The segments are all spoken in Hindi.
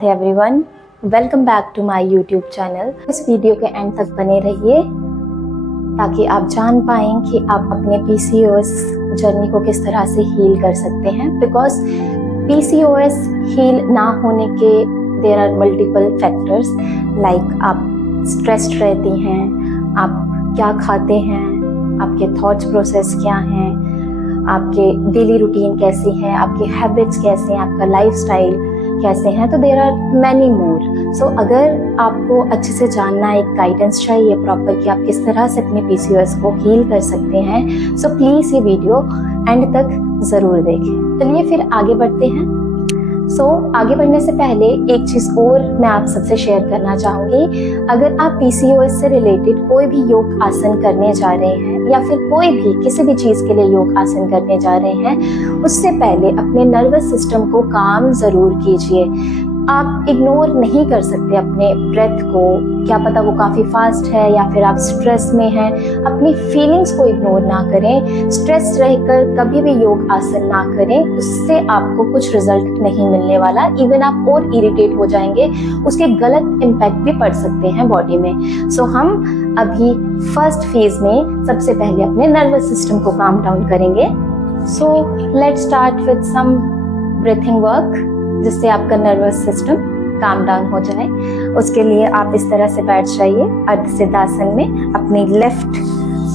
Everyone, welcome back to my YouTube channel. इस वीडियो के एंड तक बने रहिए ताकि आप जान पाएं कि आप अपने पीसीओएस जर्नी को किस तरह से हील कर सकते हैं। बिकॉज पीसीओएस हील ना होने के there are multiple factors, like आप स्ट्रेस्ड रहती हैं, आप क्या खाते हैं, आपके थॉट्स प्रोसेस क्या हैं, आपके डेली रूटीन कैसी है, आपके हैबिट्स कैसे हैं, आपका लाइफस्टाइल कैसे हैं। तो देयर आर मैनी मोर। सो अगर आपको अच्छे से जानना, एक गाइडेंस चाहिए प्रॉपर कि आप किस तरह से अपने पीसीओएस को हील कर सकते हैं, सो प्लीज़ ये वीडियो एंड तक ज़रूर देखें। चलिए फिर आगे बढ़ते हैं। आगे बढ़ने से पहले एक चीज़ और मैं आप सबसे शेयर करना चाहूँगी। अगर आप पीसीओएस से रिलेटेड कोई भी योग आसन करने जा रहे हैं या फिर कोई भी किसी भी चीज़ के लिए योग आसन करने जा रहे हैं, उससे पहले अपने नर्वस सिस्टम को काम ज़रूर कीजिए। आप इग्नोर नहीं कर सकते अपने ब्रेथ को, क्या पता वो काफ़ी फास्ट है या फिर आप स्ट्रेस में हैं। अपनी फीलिंग्स को इग्नोर ना करें। स्ट्रेस रहकर कभी भी योग आसन ना करें, उससे आपको कुछ रिजल्ट नहीं मिलने वाला। इवन आप और इरिटेट हो जाएंगे, उसके गलत इम्पैक्ट भी पड़ सकते हैं बॉडी में। हम अभी फर्स्ट फेज में सबसे पहले अपने नर्वस सिस्टम को काम डाउन करेंगे। Let's start with some breathing work, जिससे आपका नर्वस सिस्टम काम डाउन हो जाए। उसके लिए आप इस तरह से बैठ जाइए अर्ध सिद्धासन में। अपनी लेफ्ट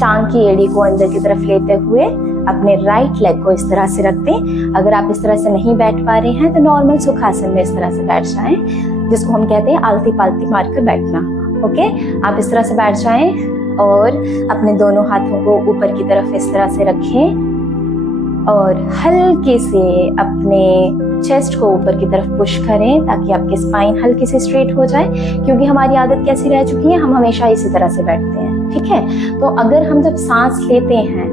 टांग की एड़ी को अंदर की तरफ लेते हुए अपने राइट लेग को इस तरह से रख दें। अगर आप इस तरह से नहीं बैठ पा रहे हैं तो नॉर्मल सुखासन में इस तरह से बैठ जाएं, जिसको हम कहते हैं आलती पालती मार कर बैठना। ओके, आप इस तरह से बैठ जाएं और अपने दोनों हाथों को ऊपर की तरफ इस तरह से रखें और हल्के से अपने चेस्ट को ऊपर की तरफ पुश करें ताकि आपकी स्पाइन हल्की से स्ट्रेट हो जाए। क्योंकि हमारी आदत कैसी रह चुकी है, हम हमेशा इसी तरह से बैठते हैं। ठीक है, तो अगर हम जब सांस लेते हैं,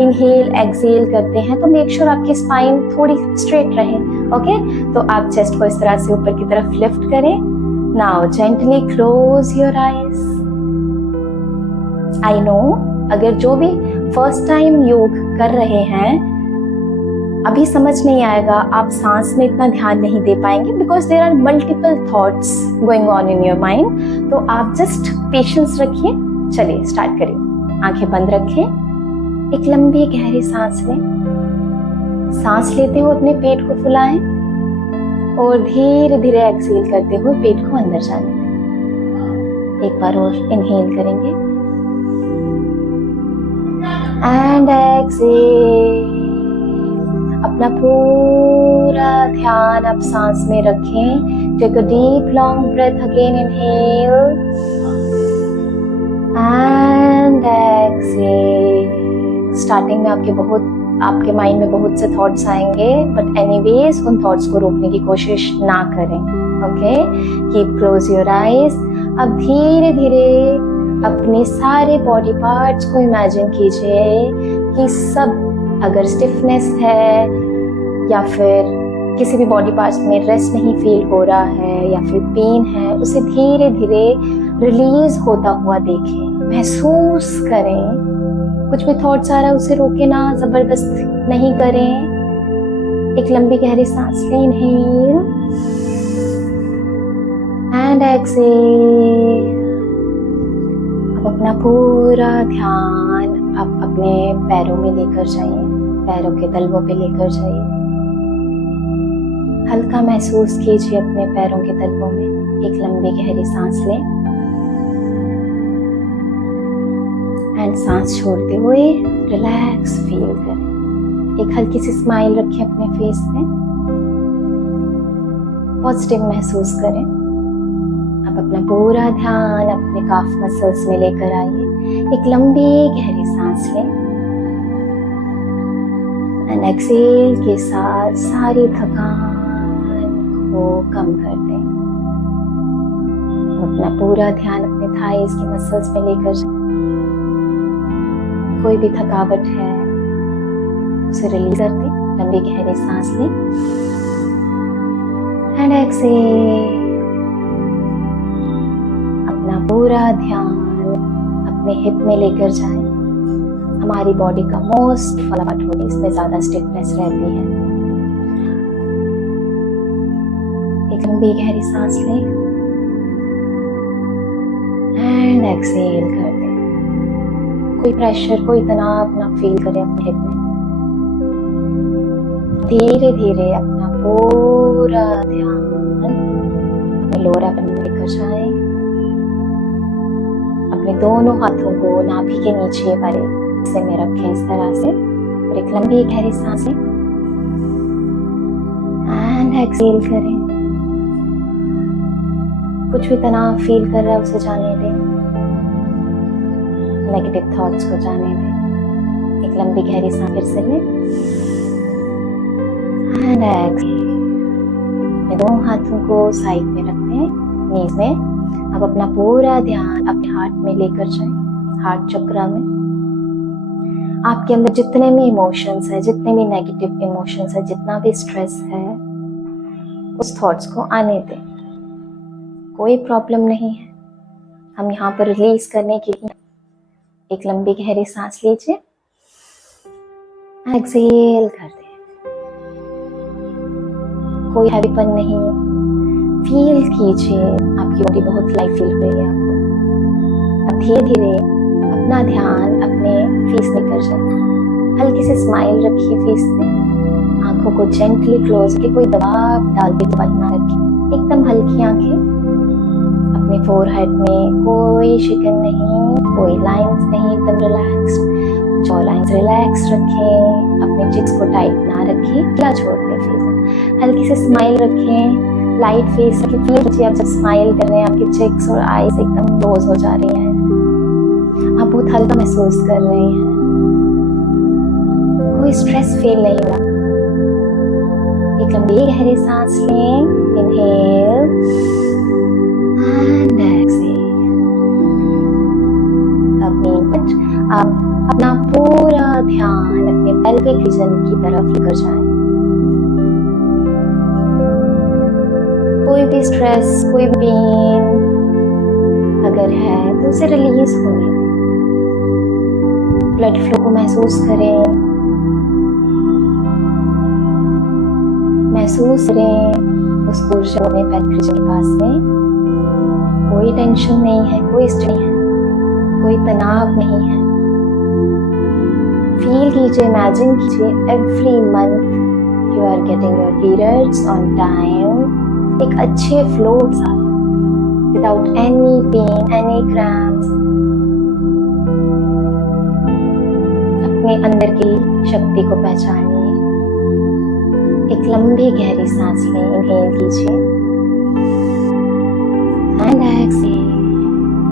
इनहेल एक्सहेल करते हैं, तो मेक श्योर आपकी स्पाइन थोड़ी स्ट्रेट रहे। ओके, तो आप चेस्ट को इस तरह से ऊपर की तरफ लिफ्ट करें। Now gently close your eyes. I know अगर जो भी फर्स्ट टाइम योग कर रहे हैं, अभी समझ नहीं आएगा, आप सांस में इतना ध्यान नहीं दे पाएंगे because there are multiple thoughts going on in your mind. तो आप जस्ट पेशेंस रखिए। चलिए स्टार्ट करिए। आंखें बंद रखें, एक लंबी गहरी सांस लें। सांस लेते हुए अपने पेट को फुलाएं और धीरे धीरे एक्सहेल करते हुए पेट को अंदर जाने दें। एक बार और इनहेल करेंगे एंड एक्सहेल। अपना पूरा ध्यान आप सांस में रखें। Take a deep long breath again, inhale and exhale. Starting में आपके माइंड में बहुत से थॉट्स आएंगे, बट एनीवेज उन थॉट्स को रोकने की कोशिश ना करें। Okay, keep close your eyes. अब धीरे धीरे अपने सारे बॉडी पार्ट्स को इमेजिन कीजिए कि सब, अगर स्टिफनेस है या फिर किसी भी बॉडी पार्ट्स में रेस्ट नहीं फील हो रहा है या फिर पेन है, उसे धीरे धीरे रिलीज होता हुआ देखें, महसूस करें। कुछ भी थॉट्स आ रहा है उसे रोके ना, जबरदस्त नहीं करें। एक लंबी गहरी सांस लें, इनहेल एंड एक्सहेल। अब अपना पूरा ध्यान आप अपने पैरों में लेकर जाइए, पैरों के तलवों पे लेकर जाइए। हल्का महसूस कीजिए अपने पैरों के तलवों में। एक लंबी गहरी सांस लें एंड सांस छोड़ते हुए रिलैक्स फील करें। एक हल्की सी स्माइल रखें अपने फेस में, पॉजिटिव महसूस करें। अब अपना पूरा ध्यान अपने काफ मसल्स में लेकर आइए। एक लंबी गहरी सांस लें एंड एक्सहेल के साथ सारी थकान को कम कर दें। अपना पूरा ध्यान अपने थाइस की मसल्स में लेकर जाएं। कोई भी थकावट है उसे रिलीज कर दें। लंबी गहरी सांस लें एंड एक्सहेल। अपना पूरा ध्यान अपने हिप में लेकर जाएं। हमारी बॉडी का मोस्ट पार्ट होती है, इसमें ज्यादा स्टिफनेस रहती है। एक लंबी गहरी सांस लें एंड एक्सहेल कर दें। कोई प्रेशर, कोई तनाव ना फील करें अपने हिप में। धीरे धीरे अपना पूरा ध्यान अपने लोअर एब्डोमेन में लेकर जाएं। अपने दोनों हाथों को नाभि के नीचे वाले हिस्से में रखें इस तरह से और एक लंबी गहरी सांस लें एंड एक्सहेल करें। कुछ भी तनाव फील कर रहा है उसे जाने दें, नेगेटिव थॉट्स को जाने दें। एक लंबी गहरी सांस फिर से लें एंड एक्सहेल। दोनों हाथों को साइड में रखते हैं नीज में। अब अपना पूरा ध्यान अपने हार्ट में लेकर जाएं, हार्ट चक्रा में। आपके अंदर जितने भी इमोशंस है, जितने भी नेगेटिव इमोशंस है, जितना भी स्ट्रेस है, उस थॉट्स को आने दें। कोई प्रॉब्लम नहीं है, हम यहाँ पर रिलीज करने के लिए एक लंबी गहरी सांस लीजिए, एक्सहेल कर दें। कोई हैवीपन नहीं, फील कीजिए आपकी बॉडी बहुत लाइट फील हो रही है आपको। अब धीरे धीरे अपना ध्यान अपने फेस में कर जाए। हल्की सी स्माइल रखिए फेस में, आंखों को जेंटली क्लोज की, कोई दबाव डाल के बंद ना रखिए। एकदम हल्की आंखें, अपने फोरहेड में कोई शिकन नहीं, कोई लाइंस नहीं, एकदम रिलैक्स्ड। जॉ लाइंस रिलैक्स रखें, अपने चिक्स को टाइट ना रखें, खुला छोड़ दें फेस में। हल्की सी स्माइल रखें, लाइट फेस रखें। फील कीजिए आप जब स्माइल कर रहे हैं आपके चिक्स और आईज एकदम क्लोज हो जा रही हैं, आप बहुत हल्का महसूस कर रहे हैं, कोई स्ट्रेस फील नहीं हो रहा। एक लंबी गहरी सांस लें, इनहेल एंड एक्सहेल। अब अपना पूरा ध्यान अपने पेल्विक रीजन की तरफ लेकर जाएं। कोई भी स्ट्रेस, कोई पेन अगर है तो उसे रिलीज होने दें। ब्लड फ्लो को महसूस करें, महसूस करें उस ऊर्जा में पेल्विक रीजन के पास में। कोई टेंशन नहीं है, कोई स्ट्रेस नहीं है, कोई तनाव नहीं है। फील कीजिए, इमेजिन कीजिए every month you are getting your periods on time, एक अच्छे फ्लो के साथ, without any pain, any cramps. अपने अंदर की शक्ति को पहचानिए। एक लंबी गहरी सांस लें, इनहेल कीजिए and exhale.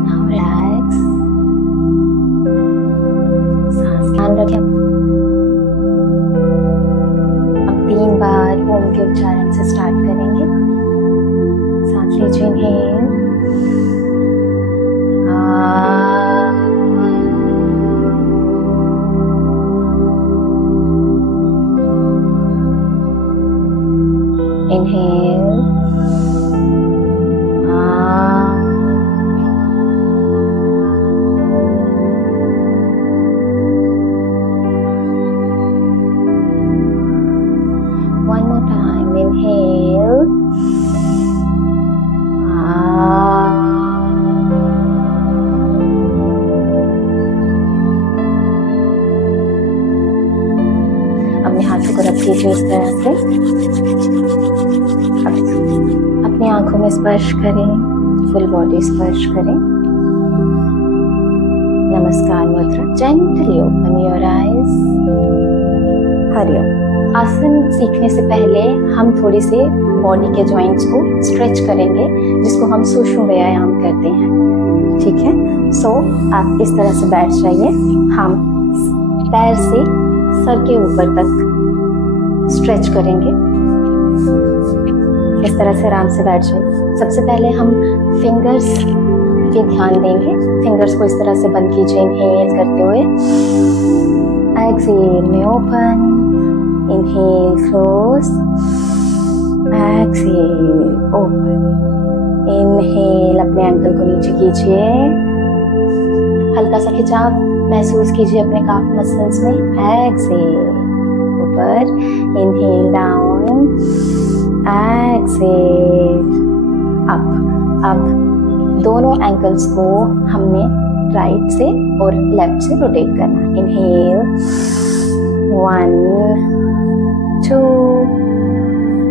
Now relax. सांस ध्यान रखें। अब 3 बार ओम के उच्चारण से स्टार्ट करेंगे। सांस लीजिए, इनहेल, इनहेल, अपने हाथों को रखिए इस तरह से। अपनी आंखों में स्पर्श करें, फुल बॉडी स्पर्श करें। नमस्कार मुद्रा, gently open your eyes. Hariom. आसन सीखने से पहले हम थोड़ी से बॉडी के जॉइंट्स को स्ट्रेच करेंगे, जिसको हम सूक्ष्म व्यायाम कहते हैं। ठीक है, सो आप इस तरह से बैठ जाइए। हम पैर से सर के ऊपर तक स्ट्रेच करेंगे। इस तरह से आराम से बैठ जाइए। सबसे पहले हम फिंगर्स पे ध्यान देंगे। फिंगर्स को इस तरह से बंद कीजिए, इनहेल करते हुए। एक्सहेल में open, inhale close, exhale open. Inhale, अपने एंकल को नीचे कीजिए, हल्का सा खिंचाव महसूस कीजिए अपने काफ मसल्स में। एक्सहेल ऊपर, इनहेल डाउन, एक्सहेल अप। अब दोनों एंकल्स को हमने राइट से और लेफ्ट से रोटेट करना। Inhale 1 2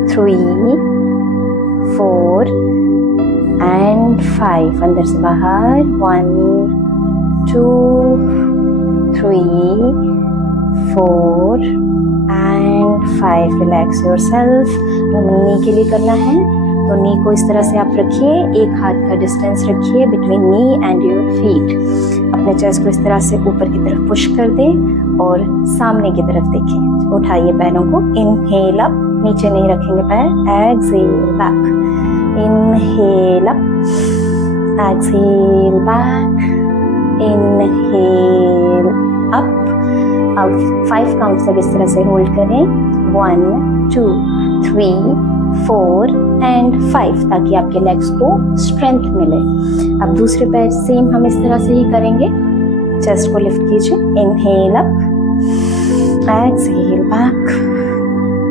3 4 and 5। अंदर से बाहर 1 2 3 4 एंड 5। Relax yourself. नी के लिए करना है तो नी को इस तरह से आप रखिए, एक हाथ का डिस्टेंस रखिए between knee and your feet. अपने चेस्ट को इस तरह से ऊपर की तरफ पुश कर दें और सामने की तरफ देखें। उठाइए पैरों को। इनहेल अप, नीचे नहीं रखेंगे पैर। Exhale back. Inhale up, exhale back, inhale up. अब 5 काउंट्स तक इस तरह से होल्ड करें। 1 2 3 4 एंड 5, ताकि आपके लेग्स को स्ट्रेंथ मिले। अब दूसरे पैर सेम हम इस तरह से ही करेंगे। चेस्ट को लिफ्ट कीजिए। Inhale up, exhale back,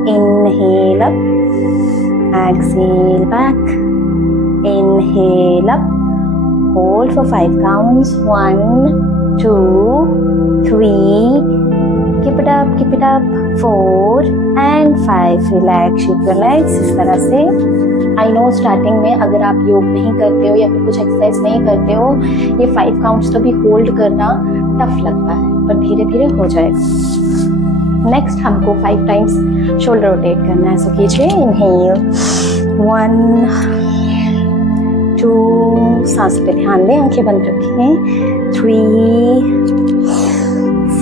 inhale up, exhale back, inhale up. Hold for 5 counts. 1 2 3 keep it up 4 and 5। Relax your legs इस तरह से। आई नो स्टार्टिंग में अगर आप योग नहीं करते हो या फिर कुछ एक्सरसाइज नहीं करते हो, ये 5 काउंट्स तो भी होल्ड करना टफ लगता है, पर धीरे धीरे हो जाएगा। नेक्स्ट हमको 5 टाइम्स शोल्डर रोटेट करना है। सो कीजिए। इनहेल 1 2, सांस पे ध्यान दें, आंखें बंद रखें। 3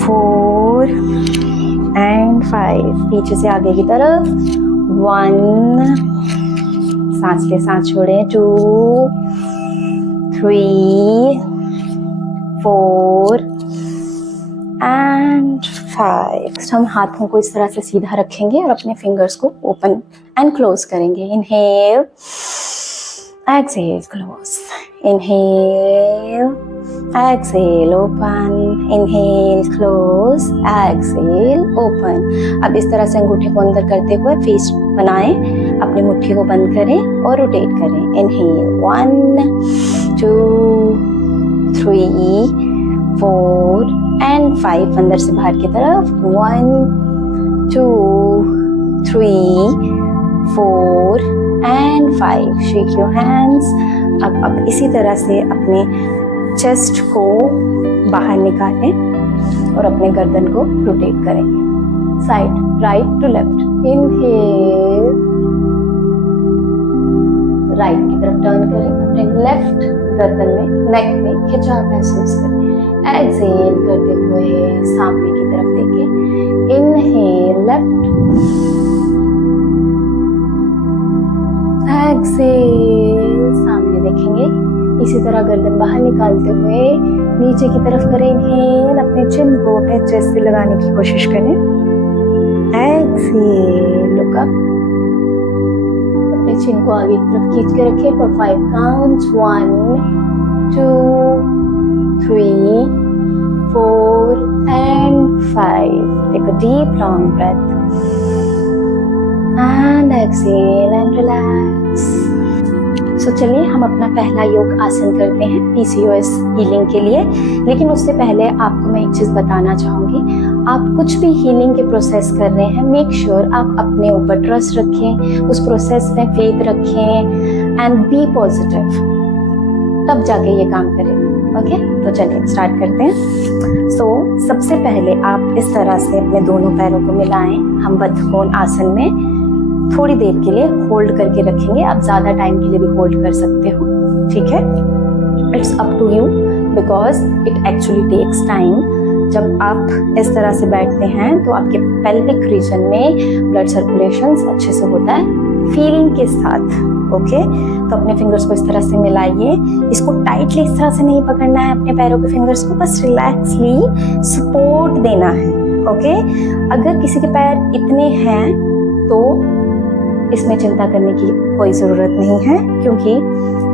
4 एंड 5। पीछे से आगे की तरफ। 1, सांस ले, सांस छोड़ें। 2 3 4 एंड 5। हम हाथों को इस तरह से सीधा रखेंगे और अपने फिंगर्स को ओपन एंड क्लोज करेंगे। Inhale, exhale, close. Inhale, exhale, open. Inhale, close, exhale, open. अब इस तरह से अंगूठे को अंदर करते हुए फेस बनाएं, अपनी मुट्ठी को बंद करें और रोटेट करें। Inhale 1 2 3 4 and 5। अंदर से बाहर की तरफ। 1 2 3 4 एंड 5। Shake your hands. अब इसी तरह से अपने चेस्ट को बाहर निकालें और अपने गर्दन को रोटेट करें side right to left. Inhale, right की तरफ टर्न करें, अपने लेफ्ट गर्दन में, नेक में खिंचाव महसूस करें। एक्सहेल करते हुए सामने की तरफ देखें। इनहेल लेफ्ट, एक्सहेल सामने देखेंगे। इसी तरह गर्दन बाहर निकालते हुए नीचे की तरफ करें। इनहेल, अपने चिन को अपने चेस्ट से लगाने की कोशिश करें। एक्सहेल, लुक अप, अपने चिन को आगे की तरफ खींच के रखें for 5 counts. 1 2 3 4 and 5। Take a deep long breath and exhale and relax. So चलिए हम अपना पहला योग आसन करते हैं PCOS हीलिंग के लिए। लेकिन उससे पहले आपको मैं एक चीज़ बताना चाहूँगी। आप कुछ भी हीलिंग के प्रोसेस कर रहे हैं, मेक श्योर आप अपने ऊपर ट्रस्ट रखें, उस प्रोसेस में फेथ रखें एंड बी पॉजिटिव, तब जाके ये काम करें। ओके, तो चलिए स्टार्ट करते हैं। सो सबसे पहले आप इस तरह से अपने दोनों पैरों को मिलाएं। हम बद्ध कोण आसन में थोड़ी देर के लिए होल्ड करके रखेंगे। आप ज्यादा टाइम के लिए भी होल्ड कर सकते हो, ठीक है। It's up to you because it actually takes time. जब आप इस तरह से बैठते हैं तो आपके पेल्विक रीजन में ब्लड सर्कुलेशन अच्छे से होता है फीलिंग के साथ। ओके, तो अपने फिंगर्स को इस तरह से मिलाइए। इसको टाइटली इस तरह से नहीं पकड़ना है अपने पैरों के फिंगर्स को, बस रिलैक्सली सपोर्ट देना है। ओके, अगर किसी के पैर इतने हैं तो इसमें चिंता करने की कोई ज़रूरत नहीं है, क्योंकि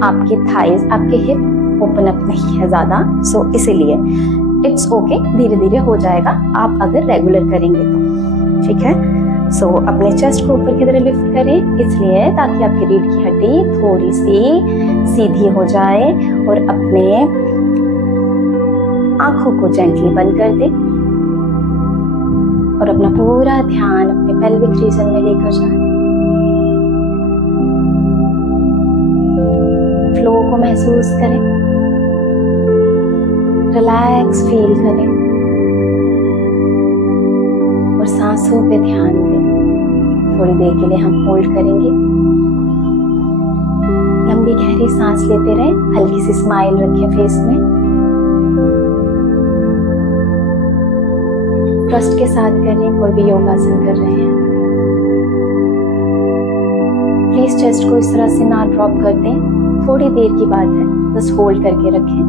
आपके थाइज, आपके हिप ओपन अप नहीं है ज़्यादा। सो इसीलिए इट्स ओके, धीरे धीरे हो जाएगा आप अगर रेगुलर करेंगे तो, ठीक है। सो अपने चेस्ट को ऊपर की तरफ लिफ्ट करें, इसलिए ताकि आपकी रीढ़ की हड्डी थोड़ी सी सीधी हो जाए। और अपने आंखों को जेंटली बंद कर दें और अपना पूरा ध्यान अपने पेल्विक रीजन में लेकर जाएं। फ्लो को महसूस करें, रिलैक्स फील करें और सांसों पे ध्यान दें। थोड़ी देर के लिए हम होल्ड करेंगे। लंबी गहरी सांस लेते रहें, हल्की सी स्माइल रखें फेस में। ट्रस्ट के साथ करें, कोई भी योगासन कर रहे हैं। प्लीज चेस्ट को इस तरह से ना ड्रॉप कर दें, थोड़ी देर की बात है, बस होल्ड करके रखें।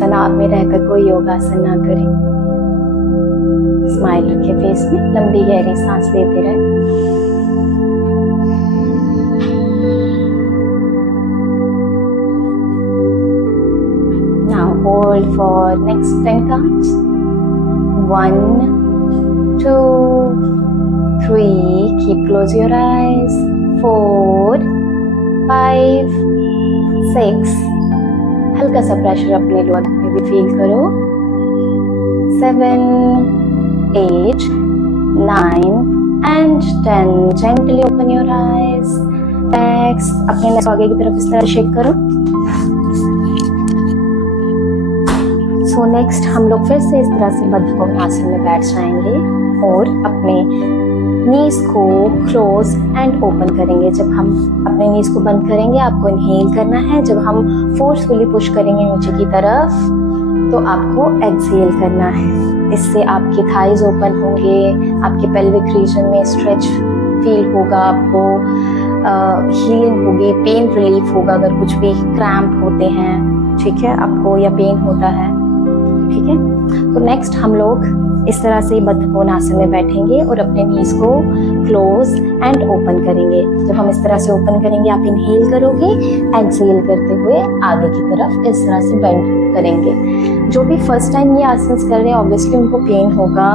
तनाव में रहकर कोई योगासन ना करें। स्माइल रखें फेस में, लंबी गहरी सांस लेते रहें। Now hold for next 10 counts. 1, 2, 3. Keep close your eyes. 4, 5, 6. हल्का सा प्रेशर अपने लोअर में भी फील करो। 7, 8, 9 and 10. Gently open your eyes. Relax. अपने नेक आगे की तरफ इस तरह शेक करो। सो नेक्स्ट हम लोग फिर से इस तरह से बद्ध आसन में बैठ जाएंगे और अपने नीज को क्लोज एंड ओपन करेंगे। जब हम अपने नीज को बंद करेंगे, आपको इनहेल करना है। जब हम फोर्सफुली पुश करेंगे नीचे की तरफ, तो आपको एक्सहेल करना है। इससे आपके थाइज ओपन होंगे, आपके पेल्विक रीजन में स्ट्रेच फील होगा, आपको हीलिंग होगी, पेन रिलीफ होगा अगर कुछ भी क्रैम्प होते हैं, ठीक है, आपको या पेन होता है, ठीक है। तो नेक्स्ट हम लोग इस तरह से बद्ध कोण आसन में बैठेंगे और अपने नीज को क्लोज एंड ओपन करेंगे। जब हम इस तरह से ओपन करेंगे, आप इनहेल करोगे, एक्सहेल करते हुए आगे की तरफ इस तरह से बेंड करेंगे। जो भी फर्स्ट टाइम ये आसन कर रहे हैं, ऑब्वियसली उनको पेन होगा,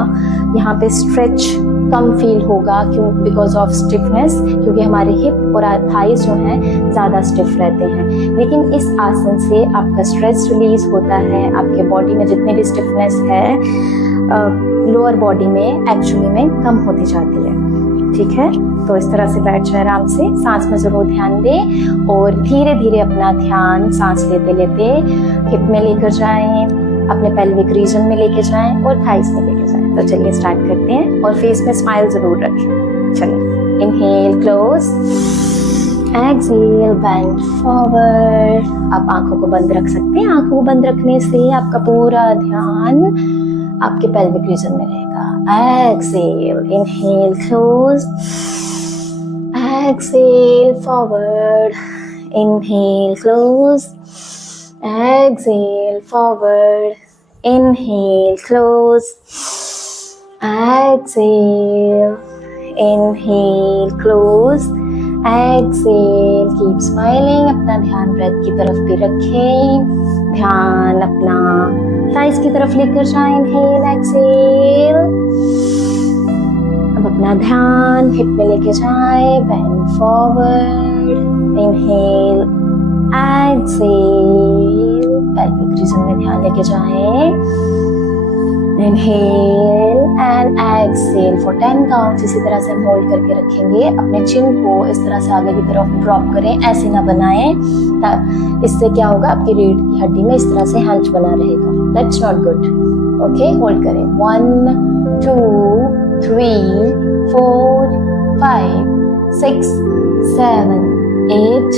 यहाँ पे स्ट्रेच कम फील होगा, क्यों? बिकॉज ऑफ स्टिफनेस, क्योंकि हमारे हिप और थाइज जो हैं ज़्यादा स्टिफ रहते हैं। लेकिन इस आसन से आपका स्ट्रेस रिलीज होता है, आपके बॉडी में जितनी भी स्टिफनेस है लोअर बॉडी में एक्चुअली में कम होती जाती है, ठीक है। तो इस तरह से बैठ जाए आराम से। सांस में जरूर ध्यान दें और धीरे धीरे अपना ध्यान सांस लेते लेते हिप में लेकर जाएं, अपने पेल्विक रीजन में लेके जाएं और थाइस में लेके जाएं। तो चलिए स्टार्ट करते हैं और फेस में स्माइल जरूर रखें। चलिए, inhale close, exhale bend forward. आप आंखों को बंद रख सकते हैं। आंखों को बंद रखने से आपका पूरा ध्यान आपके पेल्विक रीजन में रहेगा। Exhale, inhale close, exhale forward, inhale close, exhale forward, inhale close, exhale, inhale close, exhale, keep smiling। अपना ध्यान ब्रेथ की तरफ भी रखें, ध्यान अपना थाइस की तरफ लेकर जाएं। Inhale, exhale. अब अपना ध्यान हिप में लेके जाएं, bend forward, inhale, exhale, pelvic region में ध्यान लेके जाएं। Inhale and exhale for 10 counts. इसी तरह से हम होल्ड करके रखेंगे। अपने चिन को इस तरह से आगे की तरफ ड्रॉप करें, ऐसे ना बनाएं, इससे क्या होगा, आपकी रीढ़ की हड्डी में इस तरह से हंच बना रहेगा। That's not good. Okay, hold करें। 1, 2, 3, 4, 5, 6, 7, 8,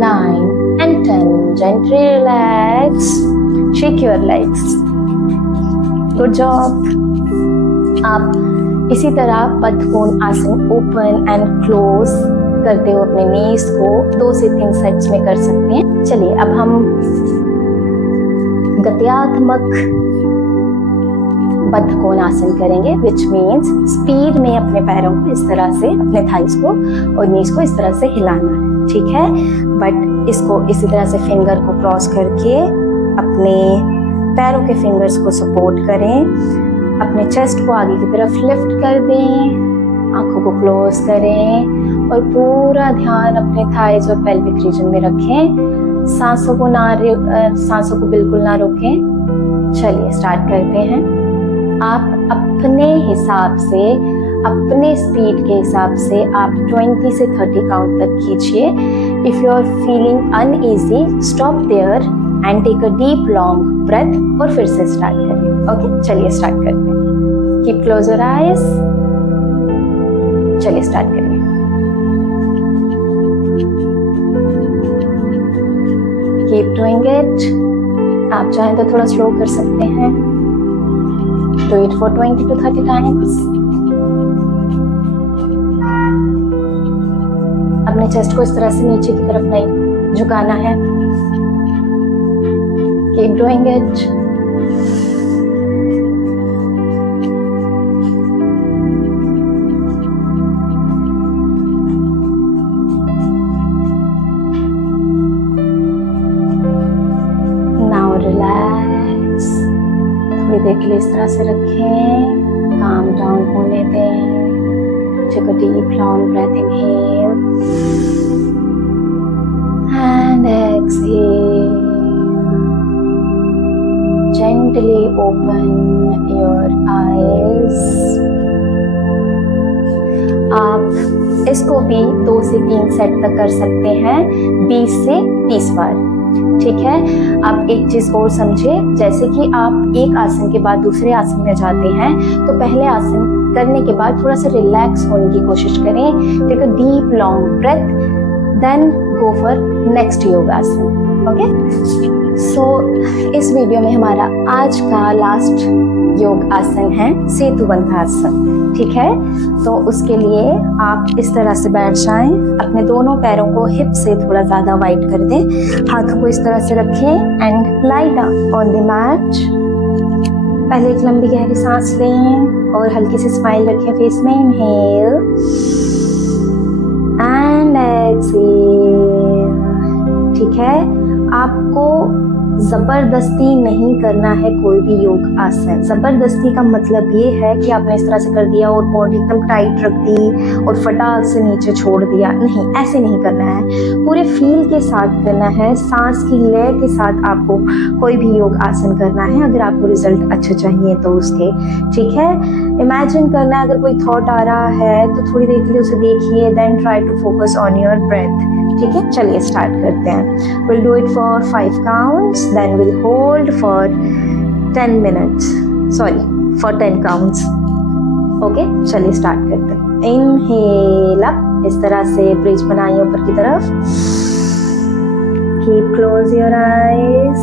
9 and 10. Gently relax. Shake your legs. Good job. आप इसी तरह बद्धकोण आसन ओपन एंड क्लोज करते हो अपने नीज को 2 से 3 सेट्स में कर सकते हैं। चलिए, अब हम गत्यात्मक बद्धकोण आसन करेंगे, विच मीन्स स्पीड में अपने पैरों को इस तरह से, अपने थाइस को और नीज को इस तरह से हिलाना है, ठीक है। बट इसको इसी तरह से फिंगर को क्रॉस करके अपने पैरों के फिंगर्स को सपोर्ट करें, अपने चेस्ट को आगे की तरफ लिफ्ट कर दें आंखों को क्लोज करें और पूरा ध्यान अपने थाइज और पेल्विक रीजन में रखें। सांसों को बिल्कुल ना रोकें। चलिए स्टार्ट करते हैं। आप अपने हिसाब से, अपने स्पीड के हिसाब से आप 20 से 30 काउंट तक कीजिए। If you are feeling uneasy, stop there and take a deep long breath और फिर से स्टार्ट करिए। ओके, चलिए स्टार्ट करते हैं। Keep close your eyes. चलिए स्टार्ट करिए। Keep doing it. आप चाहें तो थोड़ा स्लो कर सकते हैं। Do it for 20 to 30 times. अपने चेस्ट को इस तरह से नीचे की तरफ नहीं झुकाना है। Keep doing it. Now relax. थोड़ी देर के लिए इस तरह से रखें, काम डाउन होने दें। Take a deep long breath, inhale and exhale. Gently open your eyes. आप इसको भी 2 से 3 सेट तक कर सकते हैं, 20 से 30 बार। ठीक है। अब एक चीज और समझे, जैसे कि आप एक आसन के बाद दूसरे आसन में जाते हैं तो पहले आसन करने के बाद थोड़ा सा रिलैक्स होने की कोशिश करें। Take a deep long breath, then go for next yogasana. Okay, so इस वीडियो में हमारा आज का लास्ट योग आसन है सेतुबंधासन। ठीक है, तो उसके लिए आप इस तरह से बैठ जाएं, अपने दोनों पैरों को हिप से थोड़ा ज्यादा वाइड कर दें, हाथों को इस तरह से रखें and lie down on the mat. पहले एक लंबी गहरी सांस लें और हल्की सी स्माइल रखें फेस में। Inhale and exhale. ठीक है, आपको जबरदस्ती नहीं करना है कोई भी योग आसन। जबरदस्ती का मतलब ये है कि आपने इस तरह से कर दिया और बॉडी एकदम टाइट रख दी और फटाक से नीचे छोड़ दिया, नहीं, ऐसे नहीं करना है। पूरे फील के साथ करना है, सांस की लय के साथ आपको कोई भी योग आसन करना है अगर आपको रिजल्ट अच्छे चाहिए तो उसके। ठीक है, इमेजिन करना है, अगर कोई थॉट आ रहा है तो थोड़ी देर के लिए उसे देखिए, then try to focus on your breath. ठीक है, चलिए स्टार्ट करते हैं। Will do it for 5 counts, then will hold for 10 minutes, sorry for 10 counts. Okay, चलिए स्टार्ट करते हैं। इनहेल अप, इस तरह से ब्रिज बनाइए ऊपर की तरफ। Keep close your eyes.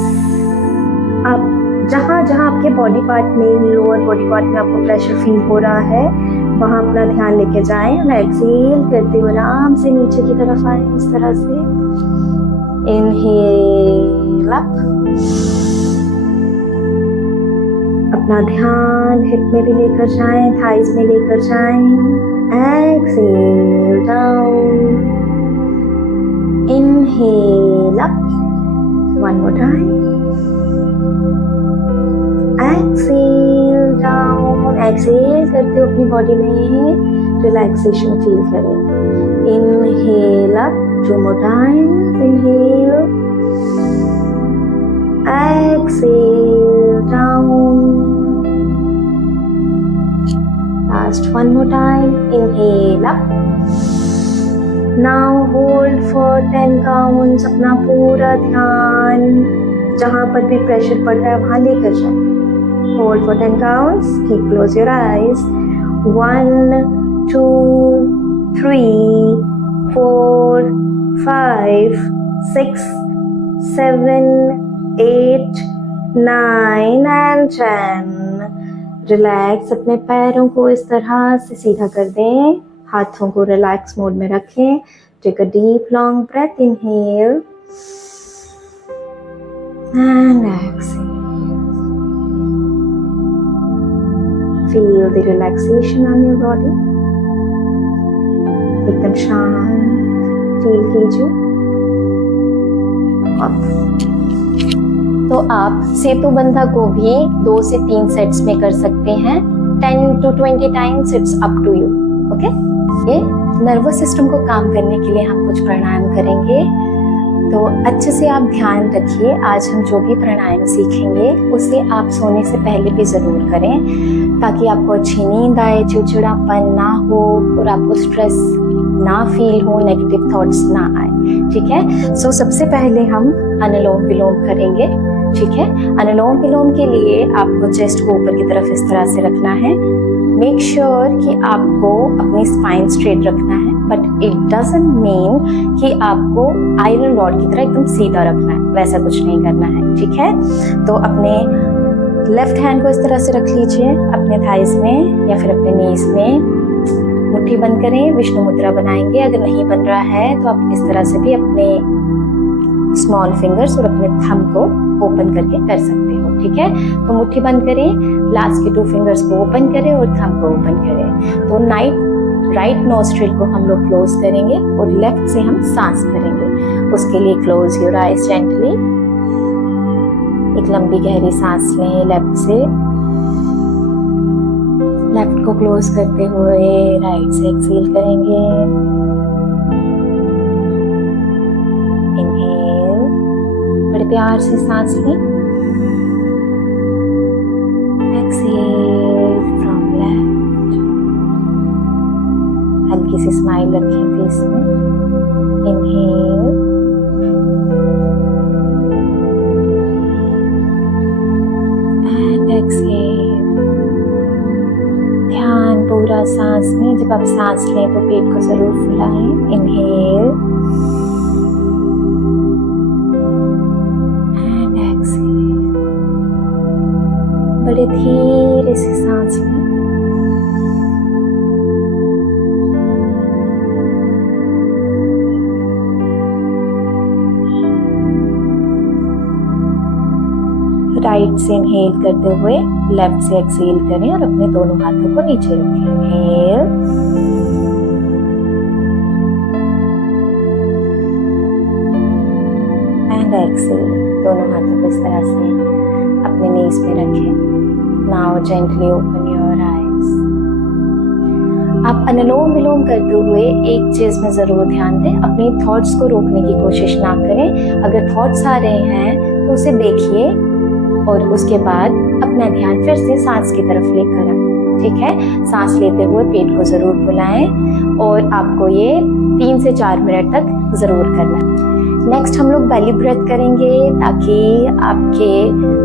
आप जहाँ जहाँ आपके बॉडी पार्ट में, लोअर बॉडी पार्ट में आपको प्रेशर फील हो रहा है वहाँ अपना ध्यान लेके जाएं और एक्सहेल करते हुए आराम से नीचे की तरफ आए, इस तरह से। इनहेल अप, अपना ध्यान हिप में भी लेकर जाएं, थाइज में लेकर जाएं। Exhale down, inhale up, one more time. Exhale down, exhale करते हुए अपनी बॉडी में रिलैक्सेशन फील करें। Inhale up, 2 more times, inhale, exhale down, last 1 more time, inhale up, now hold for 10 counts। अपना पूरा ध्यान जहाँ पर भी प्रेशर पड़ रहा है वहाँ लेकर जाए। Hold for 10 counts, keep close your eyes, 1 2 3 4 5 6 7 8 9 and 10। Relax, अपने पैरों को इस तरह से सीधा कर दें, हाथों को रिलैक्स मोड में रखें। Take a deep long breath, inhale and exhale. Feel the relaxation on your body, एकदम शांत फील कीजिए। तो आप सेतुबंधा को भी 2 से 3 सेट्स में कर सकते हैं, 10 to 20 times, it's up to you. Okay. ये नर्वस सिस्टम को काम करने के लिए हम कुछ प्राणायाम करेंगे, तो अच्छे से आप ध्यान रखिए। आज हम जो भी प्राणायाम सीखेंगे उसे आप सोने से पहले भी ज़रूर करें, ताकि आपको अच्छी नींद आए, चिड़चिड़ापन ना हो और आपको स्ट्रेस ना फील हो, नेगेटिव थॉट्स ना आए। ठीक है। सो सबसे पहले हम अनुलोम विलोम करेंगे। ठीक है। अनुलोम विलोम के लिए आपको चेस्ट को ऊपर की तरफ इस तरह से रखना है। मेक श्योर कि आपको अपनी स्पाइन स्ट्रेट रखना है, बट इट डजंट मीन कि आपको आयरन रॉड की तरह एकदम सीधा रखना है, वैसा कुछ नहीं करना है। ठीक है। तो अपने लेफ्ट हैंड को इस तरह से रख लीजिए अपने थाइस में या फिर अपने नीज में, मुट्ठी बंद करें, विष्णु मुद्रा बनाएंगे। अगर नहीं बन रहा है तो आप इस तरह से भी अपने स्मॉल फिंगर्स और अपने थंब को ओपन करके कर सकते हो। ठीक है। तो मुट्ठी बंद करें, लास्ट के 2 फिंगर्स को ओपन करें और थंब को ओपन करें। तो राइट नोस्ट्रिल को हम लोग क्लोज करेंगे और लेफ्ट से हम सांस करेंगे। उसके लिए क्लोज योर आईज जेंटली। एक लंबी गहरी सांस लें लेफ्ट से, लेफ्ट को क्लोज करते हुए राइट से एक्सहेल करेंगे। इनहेल, बड़े प्यार से सांस लें। Exhale from left. हल्की सी स्माइल रखें फेस में। Inhale and exhale. ध्यान पूरा सांस में। जब आप सांस लें तो पेट को जरूर फुलाएं। Inhale and exhale. बड़े धीरे से सांस लें। राइट से इनहेल करते हुए लेफ्ट से एक्सहेल करें और अपने दोनों हाथों को नीचे रखें। Inhale and exhale. दोनों हाथों को इस तरह से अपने नीज पे रखें। Now gently open your eyes. आप अनुलोम विलोम करते हुए एक चीज में जरूर ध्यान दें, अपनी थॉट्स को रोकने की कोशिश ना करें। अगर थॉट्स आ रहे हैं तो उसे देखिए और उसके बाद अपना ध्यान फिर से सांस की तरफ लेकर आए। ठीक है। सांस लेते हुए पेट को जरूर फुलाएं और आपको ये 3 से 4 मिनट तक जरूर करना है। नेक्स्ट हम लोग बेली ब्रेथ करेंगे, ताकि आपके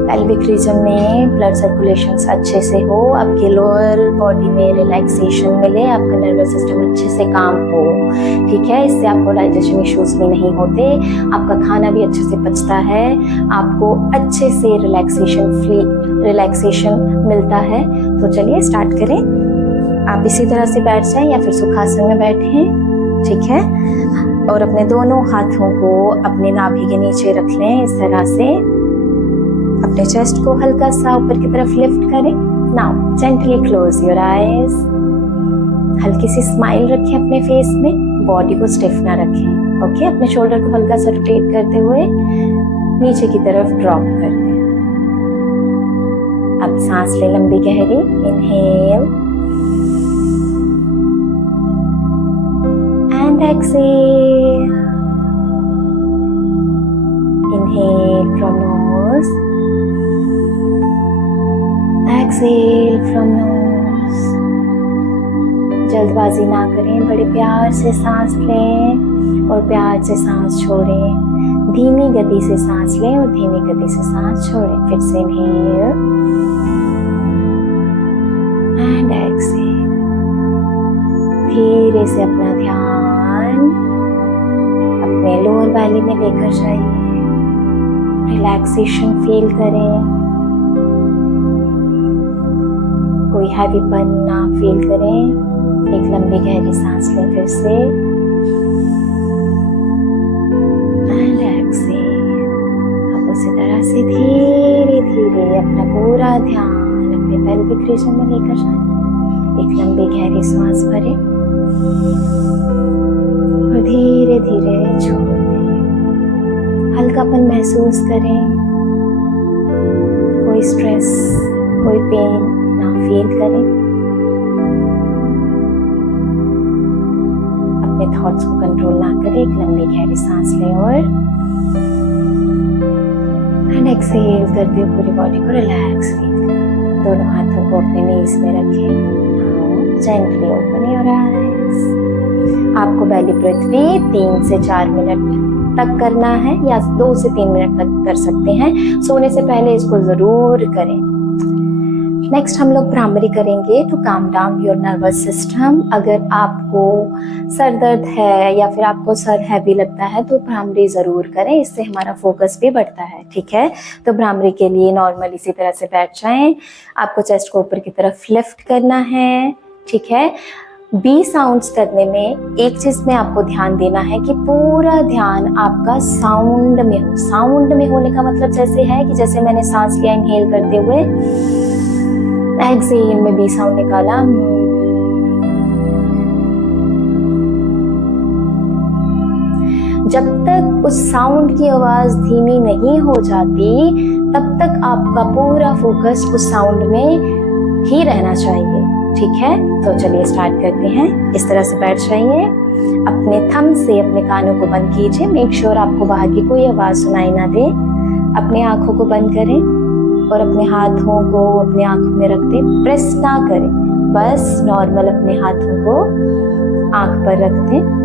पेल्विक रीजन में ब्लड सर्कुलेशन अच्छे से हो, आपके लोअर बॉडी में रिलैक्सेशन मिले, आपका नर्वस सिस्टम अच्छे से काम हो। ठीक है। इससे आपको डाइजेशन इश्यूज भी नहीं होते, आपका खाना भी अच्छे से पचता है, आपको अच्छे से रिलैक्सेशन मिलता है। तो चलिए स्टार्ट करें। आप इसी तरह से बैठ जाएं या फिर सुखासन में बैठें। ठीक है। और अपने दोनों हाथों को अपने नाभि के नीचे रख लें इस तरह से। अपने चेस्ट को हल्का सा ऊपर की तरफ लिफ्ट करें। Now gently close your eyes. हल्की सी स्माइल रखें अपने फेस में, बॉडी को स्टिफ ना रखें। ओके। अपने शोल्डर को हल्का सा रोटेट करते हुए नीचे की तरफ ड्रॉप कर दें। अब सांस लें लंबी गहरी। Inhale and exhale. Inhale from nose, exhale from nose। जल्दबाजी ना करें, बड़े प्यार से सांस लें और प्यार से सांस छोड़ें। धीमी गति से सांस लें और धीमी गति से सांस छोड़ें। फिर से इनहेल एंड एक्सहेल। धीरे से अपना ध्यान अपने लोअर बैली में लेकर जाइए। रिलैक्सेशन फील करें, कोई हैवीपन ना फील करें। एक लंबी गहरी सांस लें फिर से एंड एक्सहेल। अब उसी तरह से धीरे धीरे अपना पूरा ध्यान अपने पेल्विक रीजन में लेकर जाएं। एक लंबी गहरी सांस भरें और धीरे धीरे छोड़ दें। हल्कापन महसूस करें, कोई स्ट्रेस, कोई पेन ना फील करें। अपने थॉट्स को कंट्रोल ना करें। एक लंबी गहरी सांस लें और एक्सहेल करते हुए पूरी बॉडी को रिलैक्स फील करें। दोनों हाथों को अपने नीज में रखें। Gently open your eyes. आपको बेली ब्रेथ भी 3 से 4 मिनट तक करना है या 2 से 3 मिनट तक कर सकते हैं। सोने से पहले इसको जरूर करें। नेक्स्ट हम लोग भ्रामरी करेंगे to calm down your nervous system. अगर आपको सर दर्द है या फिर आपको सर हैवी लगता है तो भ्रामरी जरूर करें, इससे हमारा फोकस भी बढ़ता है। ठीक है, तो भ्रामरी के लिए नॉर्मल इसी तरह से बैठ जाएं। आपको चेस्ट को ऊपर की तरफ लिफ्ट करना है। ठीक है, बी साउंड्स करने में एक चीज में आपको ध्यान देना है कि पूरा ध्यान आपका साउंड में हो। साउंड में होने का मतलब जैसे है कि जैसे मैंने सांस लिया इनहेल करते हुए, एक्सहेल में बी साउंड निकाला। जब तक उस साउंड की आवाज धीमी नहीं हो जाती तब तक आपका पूरा फोकस उस साउंड में ही रहना चाहिए। ठीक है, तो चलिए स्टार्ट करते हैं। इस तरह से बैठ जाइए। अपने थंब से अपने कानों को बंद कीजिए। मेक श्योर आपको बाहर की कोई आवाज सुनाई ना दे। अपने आंखों को बंद करें और अपने हाथों को अपने आंखों में रख दें। प्रेस ना करें, बस नॉर्मल अपने हाथों को आंख पर रख दें।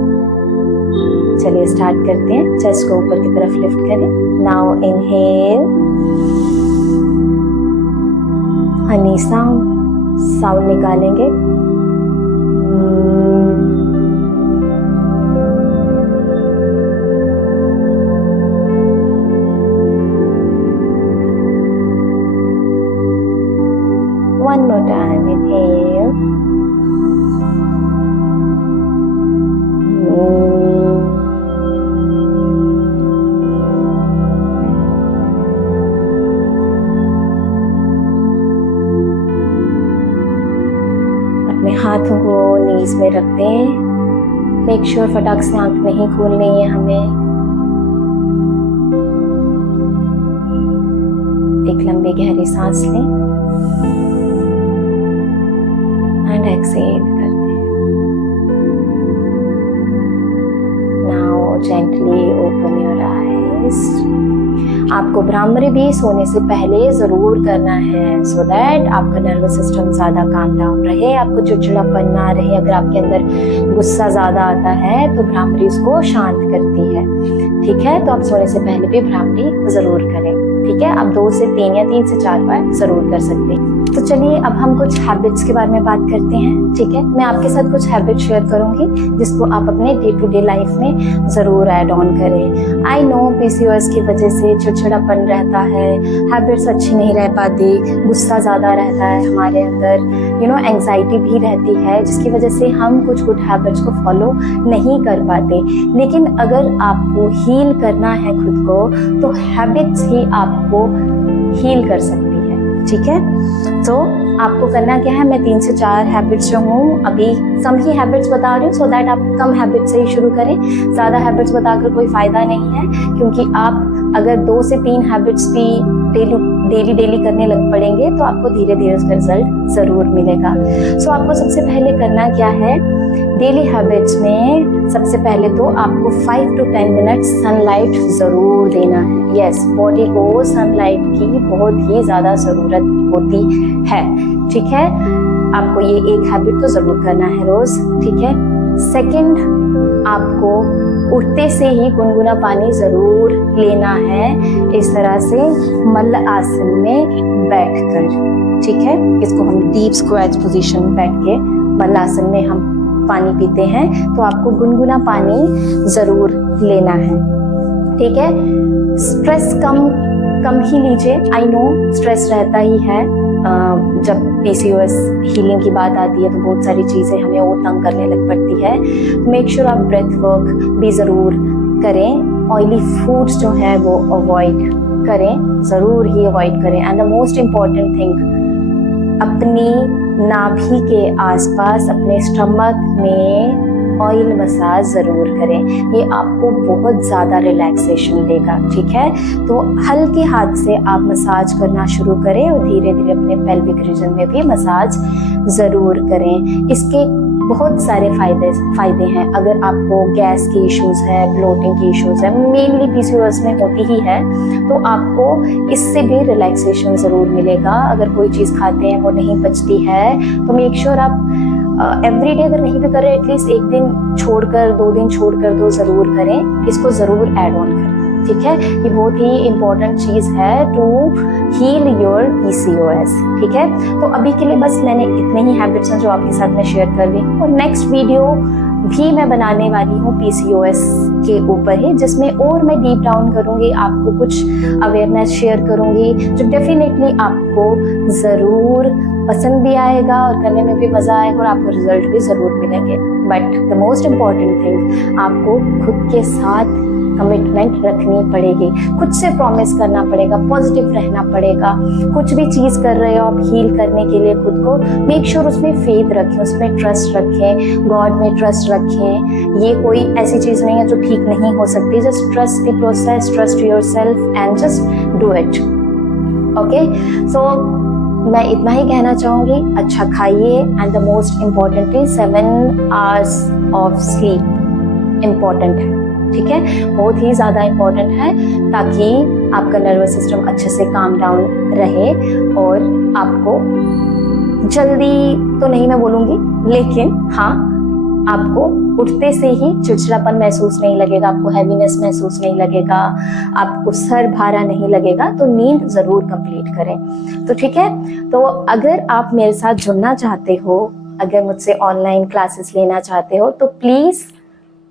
चलिए स्टार्ट करते हैं। चेस्ट को ऊपर की तरफ लिफ्ट करें। नाउ इनहेल, हनी साउंड निकालेंगे। One more time, inhale. अपने हाथों को नीज में रख दें। मेक श्योर फटाक से आंख नहीं खोलनी है हमें। एक लंबी गहरी सांस लें एंड एक्सहेल करते हैं। Now gently open your eyes. आपको भ्रामरी भी सोने से पहले जरूर करना है सो दैट आपका नर्वस सिस्टम ज्यादा काम डाउन रहे, आपको चिड़चिड़ापन ना रहे। अगर आपके अंदर गुस्सा ज्यादा आता है तो भ्रामरी उसको शांत करती है। ठीक है, तो आप सोने से पहले भी भ्रामरी जरूर करें। ठीक है, आप 2 से 3 या 3 से 4 बार जरूर कर सकते हैं। तो चलिए अब हम कुछ हैबिट्स के बारे में बात करते हैं। ठीक है, मैं आपके साथ कुछ हैबिट शेयर करूंगी जिसको आप अपने डे टू डे लाइफ में जरूर ऐड ऑन करें। आई नो पीसीओएस की वजह से चिड़चिड़ापन रहता है, हैबिट्स अच्छी नहीं रह पाती, गुस्सा ज़्यादा रहता है हमारे अंदर, एंग्जाइटी भी रहती है, जिसकी वजह से हम कुछ गुड हैबिट्स को फॉलो नहीं कर पाते। लेकिन अगर आपको हील करना है खुद को तो हैबिट्स ही आपको हील कर सकती है। ठीक है, तो आपको करना क्या है, मैं 3 से 4 हैबिट्स जो हूँ अभी कम ही हैबिट्स बता रही हूँ सो दैट आप कम हैबिट्स से ही शुरू करें। ज़्यादा हैबिट्स बताकर कोई फ़ायदा नहीं है, क्योंकि आप अगर 2 से 3 हैबिट्स भी डेली करने लग पड़ेंगे तो आपको धीरे धीरे उसका रिजल्ट ज़रूर मिलेगा। सो आपको सबसे पहले करना क्या है, डेली हैबिट्स में सबसे पहले तो आपको 5 to 10 मिनट सनलाइट ज़रूर देना है। यस, बॉडी को सनलाइट की बहुत ही ज़्यादा ज़रूरत होती है। ठीक है, आपको ये एक हैबिट तो ज़रूर करना है रोज़। ठीक है, सेकंड, आपको उठते से ही गुनगुना पानी ज़रूर लेना है, इस तरह से मल्ल आसन में बैठकर। ठीक है, इसको हम डीप स्क्वैच पोजीशन में बैठ के मल्ल आसन में हम पानी पीते हैं, तो आपको गुनगुना पानी ज़रूर लेना है। ठीक है, स्ट्रेस कम ही लीजिए। आई नो स्ट्रेस रहता ही है, जब पीसीओएस हीलिंग की बात आती है तो बहुत सारी चीज़ें हमें और तंग करने लग पड़ती है। मेक श्योर आप ब्रेथ वर्क भी ज़रूर करें। ऑयली फूड्स जो है वो अवॉइड करें, ज़रूर ही अवॉइड करें। And the most important thing, अपनी नाभि के आसपास अपने स्टमक में ऑयल मसाज ज़रूर करें, ये आपको बहुत ज़्यादा रिलैक्सेशन देगा। ठीक है, तो हल्के हाथ से आप मसाज करना शुरू करें और धीरे धीरे अपने पेल्विक रीजन में भी मसाज ज़रूर करें। इसके बहुत सारे फायदे हैं। अगर आपको गैस की इश्यूज है, ब्लोटिंग की इश्यूज है, मेनली पीसीओएस में होती ही है, तो आपको इससे भी रिलैक्सेशन ज़रूर मिलेगा। अगर कोई चीज़ खाते हैं वो नहीं पचती है तो मेक श्योर आप एवरीडे अगर नहीं भी करें, एटलीस्ट एक दिन छोड़कर, 2 दिन छोड़कर तो ज़रूर करें, इसको ज़रूर ऐड ऑन करें। ठीक है, ये बहुत ही इम्पोर्टेंट चीज़ है टू हील योर पीसीओएस। ठीक है, तो अभी के लिए बस मैंने इतने ही हैबिट्स हैं जो आपके साथ मैं शेयर कर रही हूँ, और नेक्स्ट वीडियो भी मैं बनाने वाली हूँ पीसीओएस के ऊपर ही, जिसमें और मैं डीप डाउन करूँगी, आपको कुछ अवेयरनेस शेयर करूँगी जो डेफिनेटली आपको ज़रूर पसंद भी आएगा और करने में भी मज़ा आएगा और आपको रिजल्ट भी ज़रूर मिलेंगे। But the most important thing, आपको खुद के साथ कमिटमेंट रखनी पड़ेगी, खुद से प्रॉमिस करना पड़ेगा, पॉजिटिव रहना पड़ेगा। कुछ भी चीज़ कर रहे हो आप हील करने के लिए खुद को, मेक श्योर उसमें फेथ रखें, उसमें ट्रस्ट रखें, गॉड में ट्रस्ट रखें। ये कोई ऐसी चीज़ नहीं है जो ठीक नहीं हो सकती। Just trust the process, trust yourself and just do it. Okay, so मैं इतना ही कहना चाहूँगी, अच्छा खाइए and the most importantly 7 hours of sleep important है। ठीक है, बहुत ही ज़्यादा इम्पॉर्टेंट है, ताकि आपका नर्वस सिस्टम अच्छे से काम डाउन रहे और आपको जल्दी तो नहीं मैं बोलूँगी, लेकिन हाँ, आपको उठते से ही चिड़चिड़ापन महसूस नहीं लगेगा, आपको हैवीनेस महसूस नहीं लगेगा, आपको सर भारा नहीं लगेगा। तो नींद ज़रूर कंप्लीट करें। तो ठीक है, तो अगर आप मेरे साथ जुड़ना चाहते हो, अगर मुझसे ऑनलाइन क्लासेस लेना चाहते हो, तो प्लीज़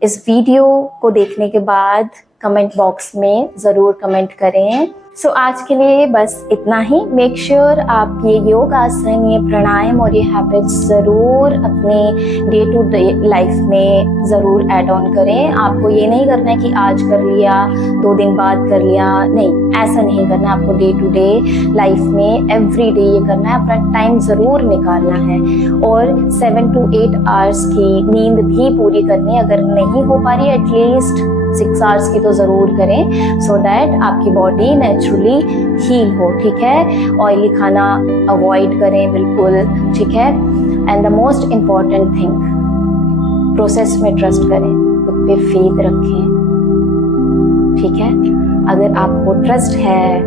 इस वीडियो को देखने के बाद कमेंट बॉक्स में ज़रूर कमेंट करें। सो आज के लिए बस इतना ही। मेक श्योर आप ये योग आसन, ये प्राणायाम और ये हैबिट्स ज़रूर अपने डे टू डे लाइफ में ज़रूर ऐड ऑन करें। आपको ये नहीं करना है कि आज कर लिया, 2 दिन बाद कर लिया, नहीं, ऐसा नहीं करना। आपको डे टू डे लाइफ में एवरी डे ये करना है, अपना टाइम ज़रूर निकालना है और 7 to 8 आवर्स की नींद भी पूरी करनी है। अगर नहीं हो पा रही है, एटलीस्ट 6 आवर्स की तो ज़रूर करें, सो दैट आपकी बॉडी नेचुरली हील हो। ठीक है, ऑयली खाना अवॉइड करें बिल्कुल। ठीक है, and the most important thing, process में ट्रस्ट करें, खुद पे फेथ रखें। ठीक है, अगर आपको ट्रस्ट है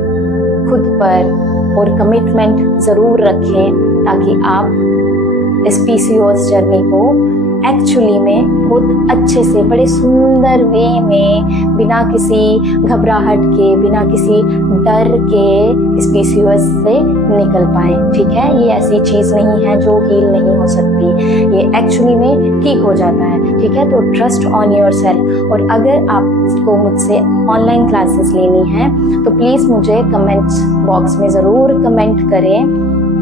खुद पर और कमिटमेंट ज़रूर रखें, ताकि आप इस पीसीओएस जर्नी को एक्चुअली में बहुत अच्छे से, बड़े सुंदर वे में, बिना किसी घबराहट के, बिना किसी डर के इस पीसीओएस से निकल पाए। ठीक है, ये ऐसी चीज़ नहीं है जो हील नहीं हो सकती, ये एक्चुअली में ठीक हो जाता है। ठीक है, तो ट्रस्ट ऑन योरसेल्फ। और अगर आपको मुझसे ऑनलाइन क्लासेस लेनी है तो प्लीज़ मुझे कमेंट बॉक्स में ज़रूर कमेंट करें,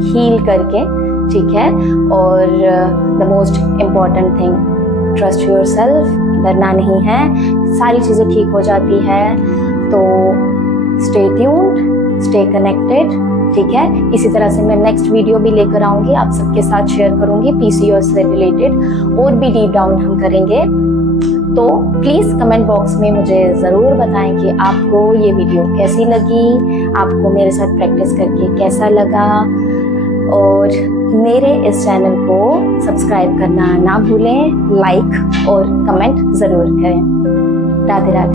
हील करके। ठीक है, और the most important thing, trust yourself, डरना नहीं है, सारी चीज़ें ठीक हो जाती है। तो स्टे ट्यून्ड, स्टे कनेक्टेड। ठीक है, इसी तरह से मैं नेक्स्ट वीडियो भी लेकर आऊँगी, आप सबके साथ शेयर करूँगी पीसीओएस से रिलेटेड, और भी डीप डाउन हम करेंगे। तो प्लीज़ कमेंट बॉक्स में मुझे ज़रूर बताएं कि आपको ये वीडियो कैसी लगी, आपको मेरे साथ प्रैक्टिस करके कैसा लगा, और मेरे इस चैनल को सब्सक्राइब करना ना भूलें, लाइक और कमेंट ज़रूर करें। राधे राधे।